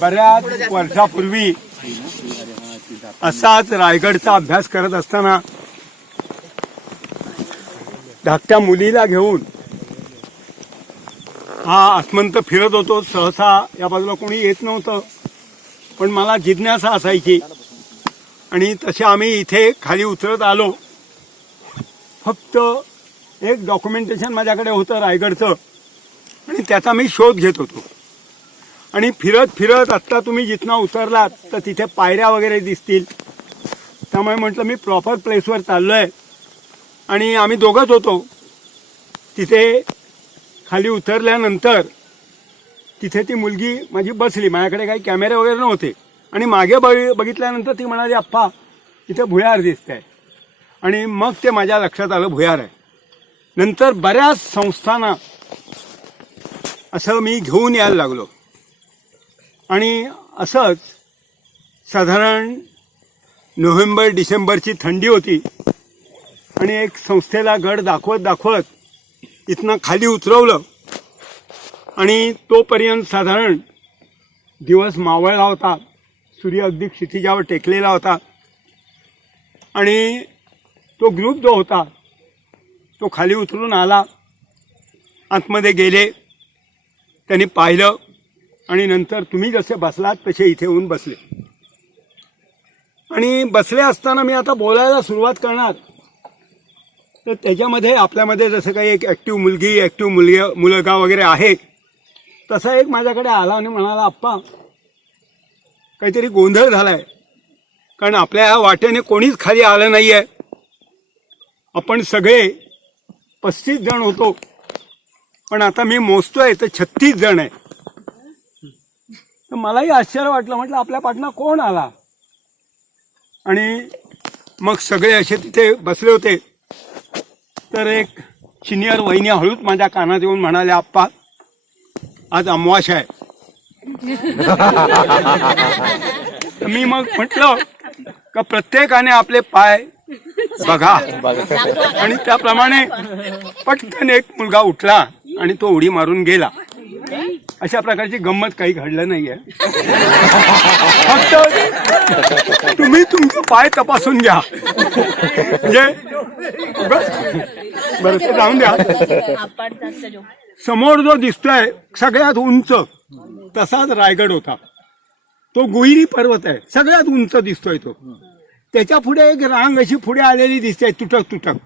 बऱ्याच वर्षापूर्वी असाच रायगडचा अभ्यास करत असताना धाकट्या मुलीला घेऊन हा अस्मंत फिरत होतो. सहसा या बाजूला कोणी येत नव्हतं. पण मला जिज्ञासा असायची. आणि तसे आम्ही इथे खाली उतरत आलो. फक्त एक डॉक्युमेंटेशन माझ्याकडे होतं रायगडचं. आणि त्याचा मी शोध घेत होतो. आणि फिरत फिरत आत्ता तुम्ही जिथनं उतरलात तर तिथे पायऱ्या वगैरे दिसतील. त्यामुळे म्हटलं मी प्रॉपर प्लेसवर चाललो आहे आणि आम्ही दोघंच होतो. तिथे खाली उतरल्यानंतर तिथे ती मुलगी माझी बसली. माझ्याकडे काही कॅमेरे वगैरे नव्हते. आणि मागे बघ बघितल्यानंतर ती म्हणाली अप्पा इथे भुयार दिसत आहे आणि मग ते माझ्या लक्षात आलं भुयार आहे. नंतर बऱ्याच संस्थांना असं मी घेऊन यायला लागलो. आणि असंच साधारण नोव्हेंबर डिसेंबरची थंडी होती आणि एक संस्थेला गड दाखवत दाखवत इथनं खाली उतरवलं. आणि तोपर्यंत साधारण दिवस मावळला होता. सूर्य अगदी क्षितिजावर टेकलेला होता. आणि तो ग्रुप जो होता तो खाली उतरून आला. आतमध्ये गेले. त्यांनी पाहिलं. आणि नंतर तुम्ही जसे बसलात तसे इथे येऊन बसले. आणि बसले असताना मी आता बोलायला सुरुवात करणार. तर त्याच्यामध्ये आपल्यामध्ये जसं काही एक ॲक्टिव्ह मुलगी ॲक्टिव्ह मुलगी मुलगा वगैरे आहे तसा एक माझ्याकडे आला आणि म्हणाला आप्पा काहीतरी गोंधळ झाला आहे कारण आपल्या ह्या वाटेने कोणीच खाली आलं नाही आहे आपण सगळे पस्तीस जण होतो. पण आता मी मोजतोय तर छत्तीस जण आहे. तर मलाही आश्चर्य वाटलं. म्हटलं आपल्या पाटणा कोण आला? आणि मग सगळे असे तिथे बसले होते. तर एक सिनियर वहिनी हळूच माझ्या कानात येऊन म्हणाले आप्पा आज अमवाश आहे. मी मग म्हटलं का प्रत्येकाने आपले पाय बघा. आणि त्याप्रमाणे पटकन एक मुलगा उठला आणि तो उडी मारून गेला. अशा प्रकारची गंमत काही घडलं नाहीये. फक्त तुम्ही तुमचे पाय तपासून घ्या. म्हणजे बरं ते जाऊन द्या. समोर जो दिसतोय सगळ्यात उंच तसाच रायगड होता. तो गुहिरी पर्वत आहे सगळ्यात उंच दिसतोय तो. त्याच्या पुढे एक रांग अशी पुढे आलेली दिसते तुटक तुटक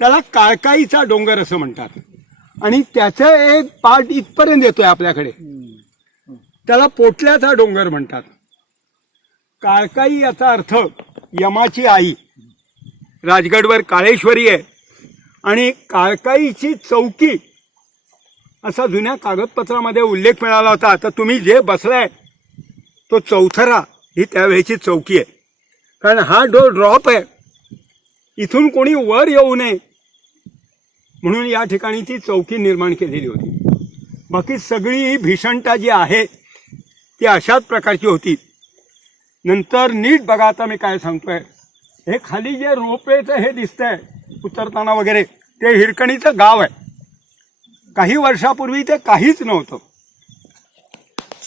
त्याला काळकाईचा डोंगर असं म्हणतात. आणि त्याचं एक पार्ट इथपर्यंत येतोय आपल्याकडे. त्याला पोटल्याचा डोंगर म्हणतात. काळकाई याचा अर्थ यमाची आई. राजगडवर काळेश्वरी आहे. आणि काळकाईची चौकी असा जुन्या कागदपत्रामध्ये उल्लेख मिळाला होता. तर तुम्ही जे बसलाय तो चौथरा ही त्यावेळेची चौकी आहे. कारण हा डो ड्रॉप आहे इथून कोणी वर येऊ नये. म्हणून या ठिकाणी ती चौकी निर्माण केलेली होती. बाकी सगळी ही भीषणता जी आहे ती अशाच प्रकारची होती. नंतर नीट बघा आता मी काय सांगतोय. हे खाली जे रोपवेचं हे दिसतंय उतरताना वगैरे ते हिरकणीचं गाव आहे. काही वर्षापूर्वी ते काहीच नव्हतं.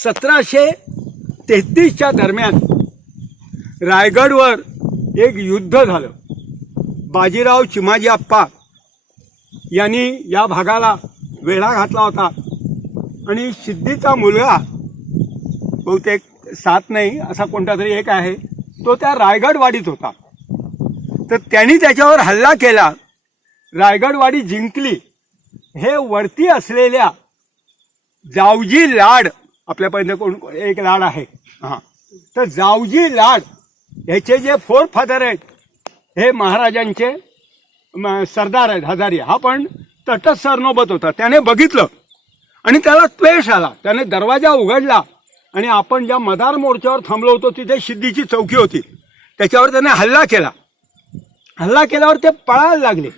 सतराशे तेहतीसच्या दरम्यान रायगडवर एक युद्ध झालं. बाजीराव चिमाजी आप्पा यांनी या भागाला वेढा घातला होता. आणि सिद्धीचा मुलगा बहुतेक सात नाही असा कोणता तरी एक आहे तो त्या रायगडवाडीत होता. तर त्यांनी त्याच्यावर हल्ला केला. रायगडवाडी जिंकली. हे वरती असलेल्या जावजी लाड आपल्यापर्यंत कोण एक लाड आहे. हां. तर जावजी लाड ह्याचे जे फोर फादर आहेत हे महाराजांचे सरदार आहेत हजारी हा पण तटस्थ सरनोबत होता. त्याने बघितलं. आणि त्याला त्वेष आला. त्याने दरवाजा उघडला. आणि आपण ज्या मदार मोर्चावर थांबलो होतो तिथे सिद्धीची चौकी होती. त्याच्यावर त्याने हल्ला केला. हल्ला केल्यावर ते पळायला लागले.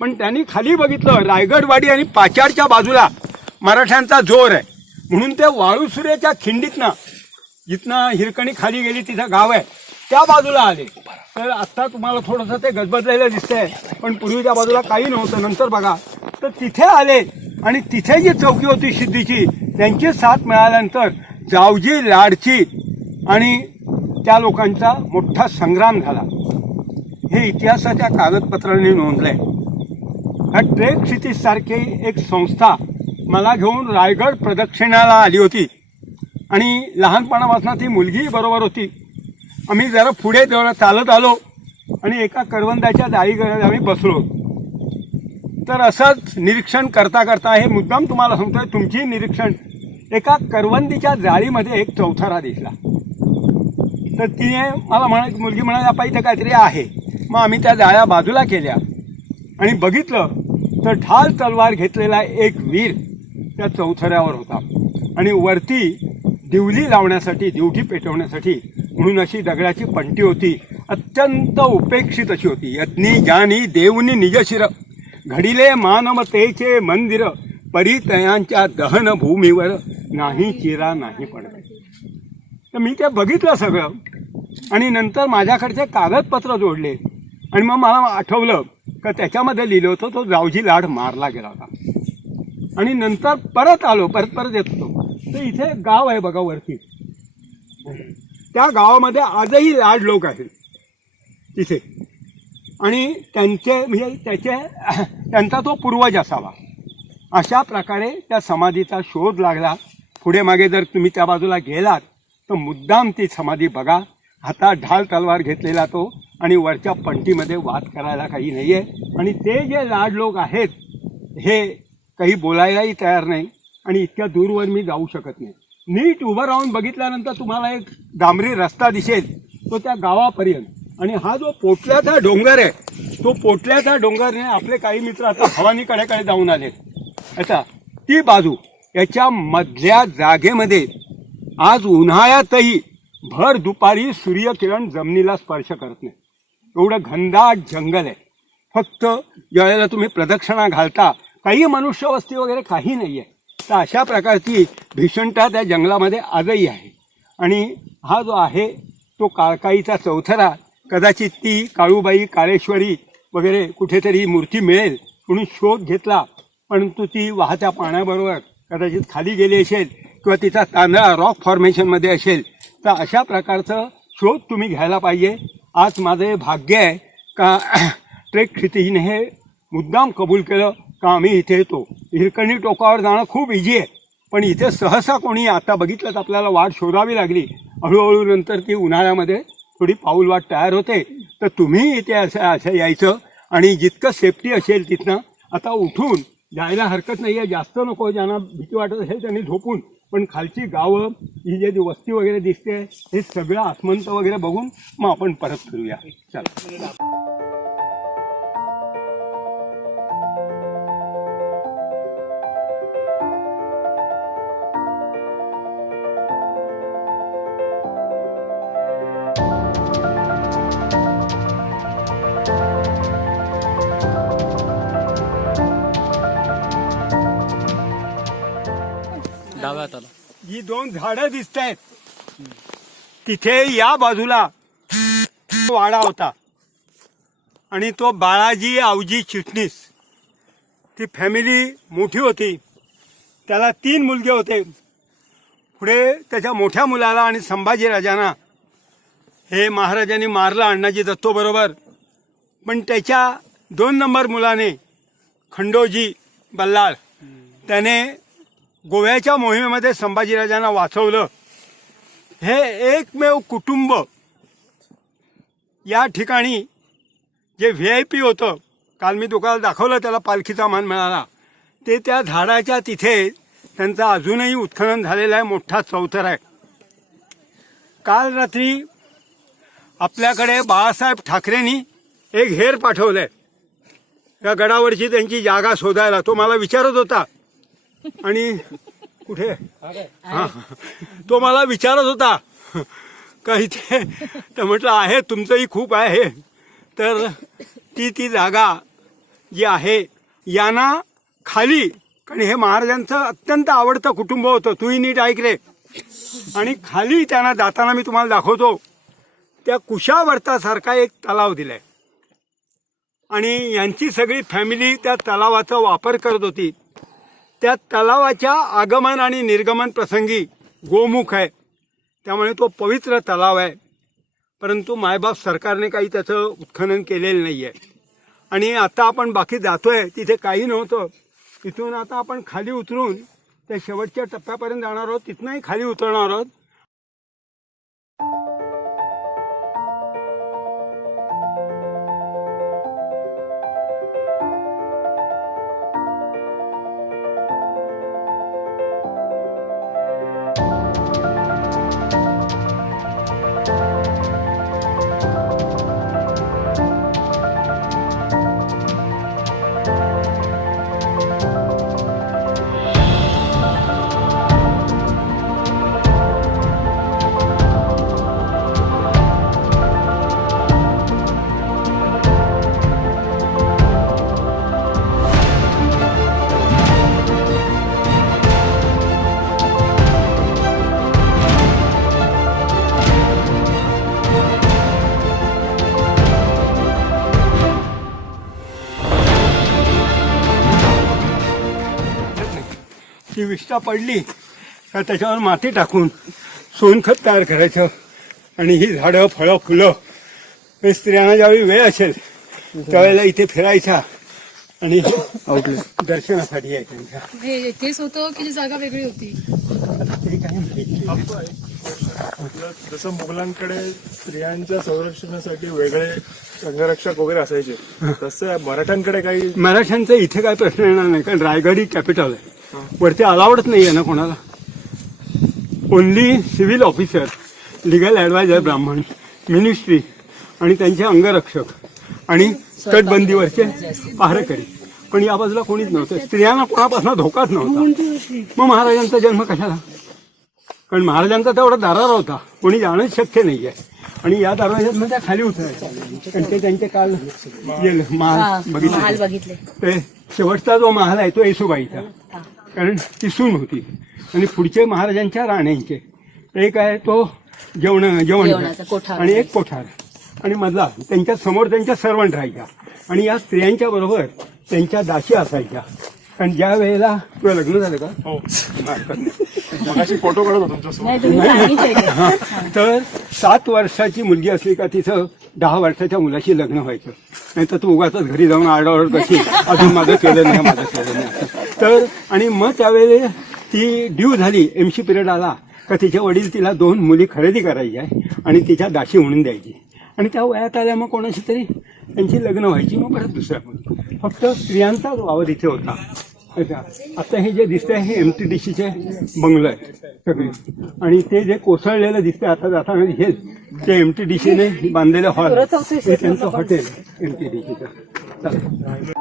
पण त्यांनी खाली बघितलं रायगडवाडी आणि पाचाडच्या बाजूला मराठ्यांचा जोर आहे. म्हणून ते वाळूसुरेच्या खिंडीतनं जिथनं हिरकणी खाली गेली तिथं गाव आहे. त्या बाजूला आले. तर आत्ता तुम्हाला थोडंसं ते गजबजलेलं दिसतंय. पण पूर्वीच्या बाजूला काही नव्हतं. नंतर बघा. तर तिथे आले. आणि तिथे जी चौकी होती सिद्धीची त्यांची साथ मिळाल्यानंतर जावजी लाडची आणि त्या लोकांचा मोठा संग्राम झाला. हे इतिहासाच्या कागदपत्रांनी नोंदलंय. ह्या ट्रेक क्षितिज सारखी एक संस्था मला घेऊन रायगड प्रदक्षिणाला आली होती. आणि लहानपणापासून ती मुलगी बरोबर होती. आम्ही जरा पुढे तेवढा चालत आलो आणि एका करवंदाच्या जाळीकडे आम्ही बसलो. तर असंच निरीक्षण करता करता हे मुद्दाम तुम्हाला सांगतोय तुमची निरीक्षण एका करवंदीच्या जाळीमध्ये एक चौथारा दिसला. तर तिने मला म्हणा मुलगी म्हणाली पाहिजे इथे काहीतरी आहे. मग आम्ही त्या जाळ्या बाजूला केल्या आणि बघितलं तर ढाल तलवार घेतलेला एक वीर त्या चौथऱ्यावर होता. आणि वरती दिवली लावण्यासाठी दिवठी पेटवण्यासाठी म्हणून अशी दगडाची पंटी होती. अत्यंत उपेक्षित अशी होती. यज्ञी ज्ञानी देवनी निजशिर घडिले मानवतेचे मंदिर परितयांच्या दहन भूमीवर नाही चिरा नाही पडत. तर मी ते बघितलं सगळं. आणि नंतर माझ्याकडचे कागदपत्र जोडले. आणि मग मला आठवलं का त्याच्यामध्ये लिहिलं होतं तो जावजी लाड मारला गेला होता. आणि नंतर परत आलो परत परत येत तर इथे एक गाव आहे बघा वरती. त्या गावामध्ये आजही लाड लोक आहेत. तिथे. आणि त्यांचे म्हणजे त्याचे त्यांचा तो पूर्वज असावा. अशा प्रकारे त्या समाधीचा शोध लागला. पुढे मागे जर तुम्ही त्या बाजूला गेलात तर मुद्दाम ती समाधी बघा. हातात ढाल तलवार घेतलेला तो आणि वरच्या पंटीमध्ये वाद करायला काही नाही आहे आणि ते जे लाड लोक आहेत हे काही बोलायलाही तयार नाही आणि इतक्या दूरवर मी जाऊ शकत नाही. नीट उभं राहून बघितल्यानंतर तुम्हाला एक डांबरी रस्ता दिसेल तो त्या गावापर्यंत. आणि हा जो पोटल्याचा डोंगर आहे तो पोटल्याचा डोंगरने आपले काही मित्र आता भवानीकडेकडे जाऊन आले. अच्छा ती बाजू याच्या मधल्या जागेमध्ये आज उन्हाळ्यातही भर दुपारी सूर्यकिरण जमिनीला स्पर्श करत नाही. एवढं घनदाट जंगल आहे. फक्त ज्यावेळेला तुम्ही प्रदक्षिणा घालता. काही मनुष्यवस्ती वगैरे काही नाही आहे तर अशा प्रकारची भीषणता त्या जंगलामध्ये आजही आहे. आणि हा जो आहे तो काळकाईचा चौथरा कदाचित ती काळूबाई काळेश्वरी वगैरे कुठेतरी मूर्ती मिळेल म्हणून शोध घेतला. परंतु ती वाहत्या पाण्याबरोबर कदाचित खाली गेली असेल किंवा तिचा तांदळा रॉक फॉर्मेशनमध्ये असेल तर अशा प्रकारचं शोध तुम्ही घ्यायला पाहिजे. आज माझं हे भाग्य आहे का ट्रेक क्षितीने हे मुद्दाम कबूल केलं. का आम्ही इथे येतो? हिरकणी टोकावर जाणं खूप इझी आहे. पण इथे सहसा कोणी आता बघितलं आपल्याला वाट शोधावी लागली. हळूहळू नंतर ती उन्हाळ्यामध्ये थोडी पाऊल वाट तयार होते. तर तुम्ही इथे असं असं यायचं आणि जितकं सेफ्टी असेल तिथनं आता उठून जायला हरकत नाही आहे जास्त नको ज्यांना भीती वाटत असेल त्यांनी झोपून. पण खालची गावं ही जे वस्ती वगैरे दिसते हे सगळं आसमंत वगैरे बघून मग आपण परत फिरूया. चला. ही दोन झाडं दिसत आहेत तिथे या बाजूला वाडा होता. आणि तो बाळाजी आवजी चिटणीस. ती फॅमिली मोठी होती. त्याला तीन मुलगे होते. पुढे त्याच्या मोठ्या मुलाला आणि संभाजीराजांना हे महाराजांनी मारलं अण्णाजी दत्तोबरोबर पण त्याच्या दोन नंबर मुलाने खंडोजी बल्लाळ त्याने गोव्याच्या मोहिमेमध्ये संभाजीराजांना वाचवलं. हे एकमेव कुटुंब या ठिकाणी जे व्ही आय पी होतं काल मी दुकानात दाखवलं त्याला पालखीचा मान मिळाला. ते त्या झाडाच्या तिथे त्यांचा अजूनही उत्खनन झालेला आहे मोठा चौथर आहे. काल रात्री आपल्याकडे बाळासाहेब ठाकरेंनी एक हेर पाठवलं आहे त्या गडावरची त्यांची जागा शोधायला. तो मला विचारत होता आणि कुठे? हा. तो मला विचारत होता. का इथे? तर म्हटलं आहे तुमचंही खूप आहे. तर ती ती जागा जी आहे यांना खाली. कारण हे महाराजांचं अत्यंत आवडतं कुटुंब होतं. तूही नीट ऐक रे. आणि खाली त्यांना जाताना मी तुम्हाला दाखवतो. त्या कुशावर्तासारखा एक तलाव दिलाय. आणि यांची सगळी फॅमिली त्या तलावाचा वापर करत होती. त्या तलावाच्या आगमन आणि निर्गमन प्रसंगी गोमुख आहे. त्यामुळे तो पवित्र तलाव आहे. परंतु मायबाप सरकारने काही त्याचं उत्खनन केलेलं नाही आहे आणि आता आपण बाकी जातोय तिथे काही नव्हतं. तिथून आता आपण खाली उतरून त्या शेवटच्या टप्प्यापर्यंत जाणार आहोत. तिथनंही खाली उतरणार आहोत. ती विष्ठा पडली का त्याच्यावर माती टाकून सोनखत तयार करायचं. आणि ही झाडं फळं फुलं हे स्त्रियांना ज्यावेळी वेळ असेल त्यावेळेला इथे फिरायच्या आणि दर्शनासाठी यायच्या हे तेच होतं की जागा वेगळी होती? जसं मुघलांकडे स्त्रियांच्या संरक्षणासाठी वेगळे संघरक्षक वगैरे असायचे तसं मराठ्यांकडे काही मराठ्यांचा इथे काय प्रश्न येणार नाही कारण रायगड ही कॅपिटल आहे. वरती अलाउडच नाही आहे ना कोणाला? Only civil officer legal adviser ब्राह्मण मिनिस्ट्री आणि त्यांचे अंगरक्षक आणि तटबंदीवरचे पहारेकरी. पण या बाजूला कोणीच नव्हतं. स्त्रियांना कोणापासून धोकाच नव्हता. मग महाराजांचा जन्म कशाला? कारण महाराजांचा तेवढा दारार होता. कोणी जाणंच शक्य नाही आहे आणि या दरवाज्यात त्या खाली उतरायच्या. कारण ते त्यांचे काल बघितले. महाल बघितले. ते शेवटचा जो महाल आहे तो येसुबाईचा. कारण ती सून होती. आणि पुढचे महाराजांच्या राण्यांचे. एक आहे तो जेवण जेवण. जेवणाचा कोठार. आणि एक कोठार. आणि मधला त्यांच्यासमोर त्यांच्या सर्वंट राहायच्या. आणि या स्त्रियांच्या बरोबर त्यांच्या दासी असायच्या. कारण ज्या वेळेला तुला लग्न झालं का? हो. मगाशी फोटो काढत होतो तुमच्यासोबत नाही तुम्ही सांगितलंय ते. हा. तर सात वर्षाची मुलगी असली का तिथं दहा वर्षाच्या मुलाशी लग्न व्हायचं. नाही तर तू उगाच घरी जाऊन आरडाओरड कशी अजून माझं केलं नाही माझं केलं नाही. तर आणि मग त्यावेळेस ती ड्यू झाली एमसी पिरियड आला का तिचे वडील तिला दोन मुली खरेदी करायची आहे आणि तिच्या दाशी म्हणून द्यायची. आणि त्या वयात आल्या मग कोणाशी तरी त्यांची लग्न व्हायची मग परत दुसऱ्या मुली. फक्त स्त्रियांचाच वावर इथे होता. अच्छा. आता हे जे दिसतंय हे एम टी डी सीचे बंगलं आहे सगळे. आणि ते जे कोसळलेलं दिसतंय आता जाताना हे ते एम टी डी सीने बांधलेलं हॉल. हे त्यांचं हॉटेल एम टी डी सीचं